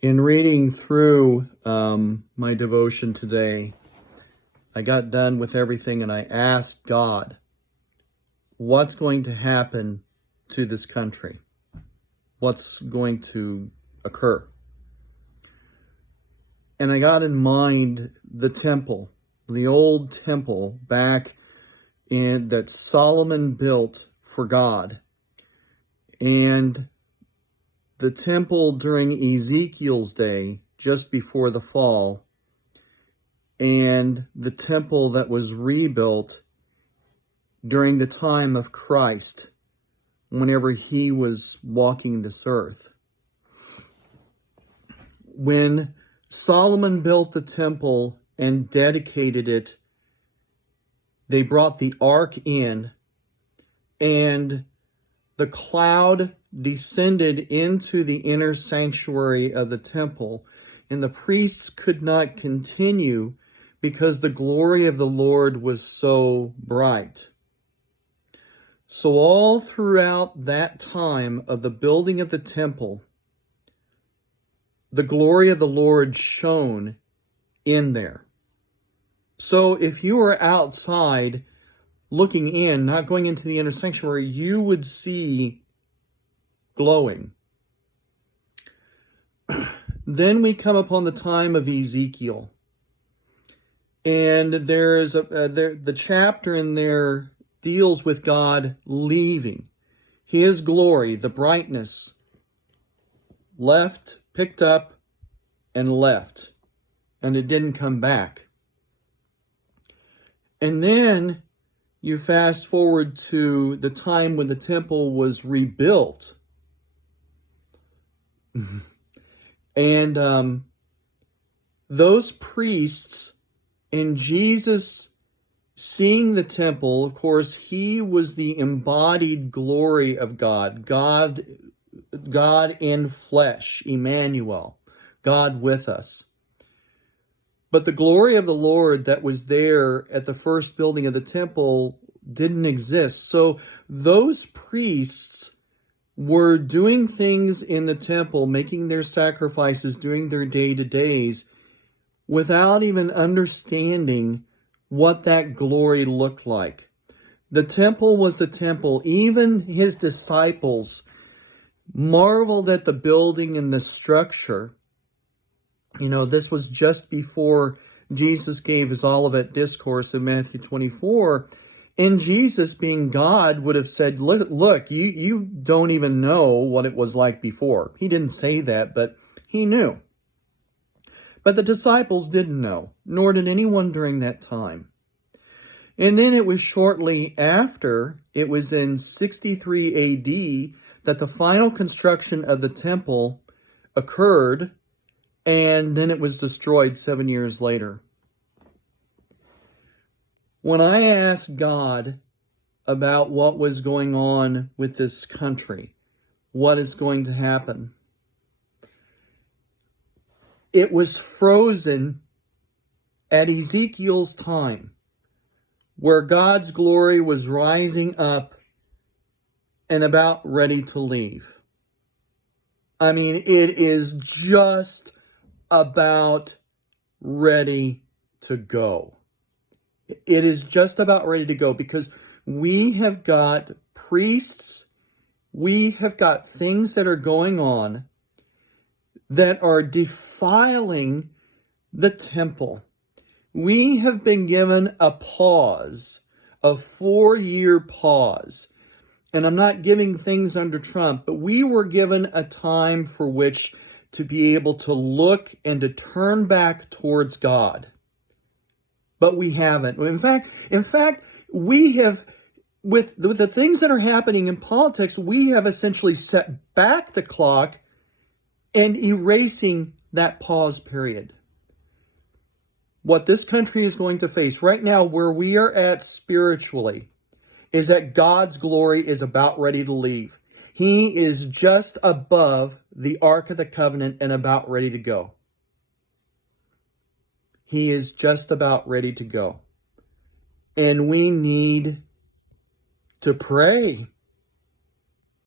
In reading through my devotion today, I got done with everything and I asked God, what's going to happen to this country? What's going to occur? And I got in mind the temple, the old temple back that Solomon built for God. And the temple during Ezekiel's day, just before the fall, and the temple that was rebuilt during the time of Christ, whenever he was walking this earth. When Solomon built the temple and dedicated it, they brought the ark in, and the cloud descended into the inner sanctuary of the temple, and the priests could not continue because the glory of the Lord was so bright. So all throughout that time of the building of the temple, the glory of the Lord shone in there. So if you were outside looking in, not going into the inner sanctuary, you would see glowing. Then we come upon the time of Ezekiel. And there is the chapter in there deals with God leaving. His glory, the brightness, left, picked up, and left. And it didn't come back. And then you fast forward to the time when the temple was rebuilt. And those priests and Jesus seeing the temple, of course, he was the embodied glory of God. God in flesh, Emmanuel, God with us. But the glory of the Lord that was there at the first building of the temple didn't exist. So those priests were doing things in the temple, making their sacrifices, doing their day-to-days, without even understanding what that glory looked like. The temple was the temple. Even his disciples marveled at the building and the structure. You know, this was just before Jesus gave his Olivet Discourse in Matthew 24. And Jesus, being God, would have said, look, you don't even know what it was like before. He didn't say that, but he knew. But the disciples didn't know, nor did anyone during that time. And then it was shortly after, it was in 63 AD, that the final construction of the temple occurred, and then it was destroyed 7 years later. When I asked God about what was going on with this country, what is going to happen, it was frozen at Ezekiel's time, where God's glory was rising up and about ready to leave. I mean, it is just about ready to go. It is just about ready to go because we have got priests, we have got things that are going on that are defiling the temple. We have been given a pause, a 4-year pause. And I'm not giving things under Trump, but we were given a time for which to be able to look and to turn back towards God. But we haven't. In fact, we have, with the things that are happening in politics, we have essentially set back the clock and erasing that pause period. What this country is going to face right now, where we are at spiritually, is that God's glory is about ready to leave. He is just above the Ark of the Covenant and about ready to go. He is just about ready to go. And we need to pray.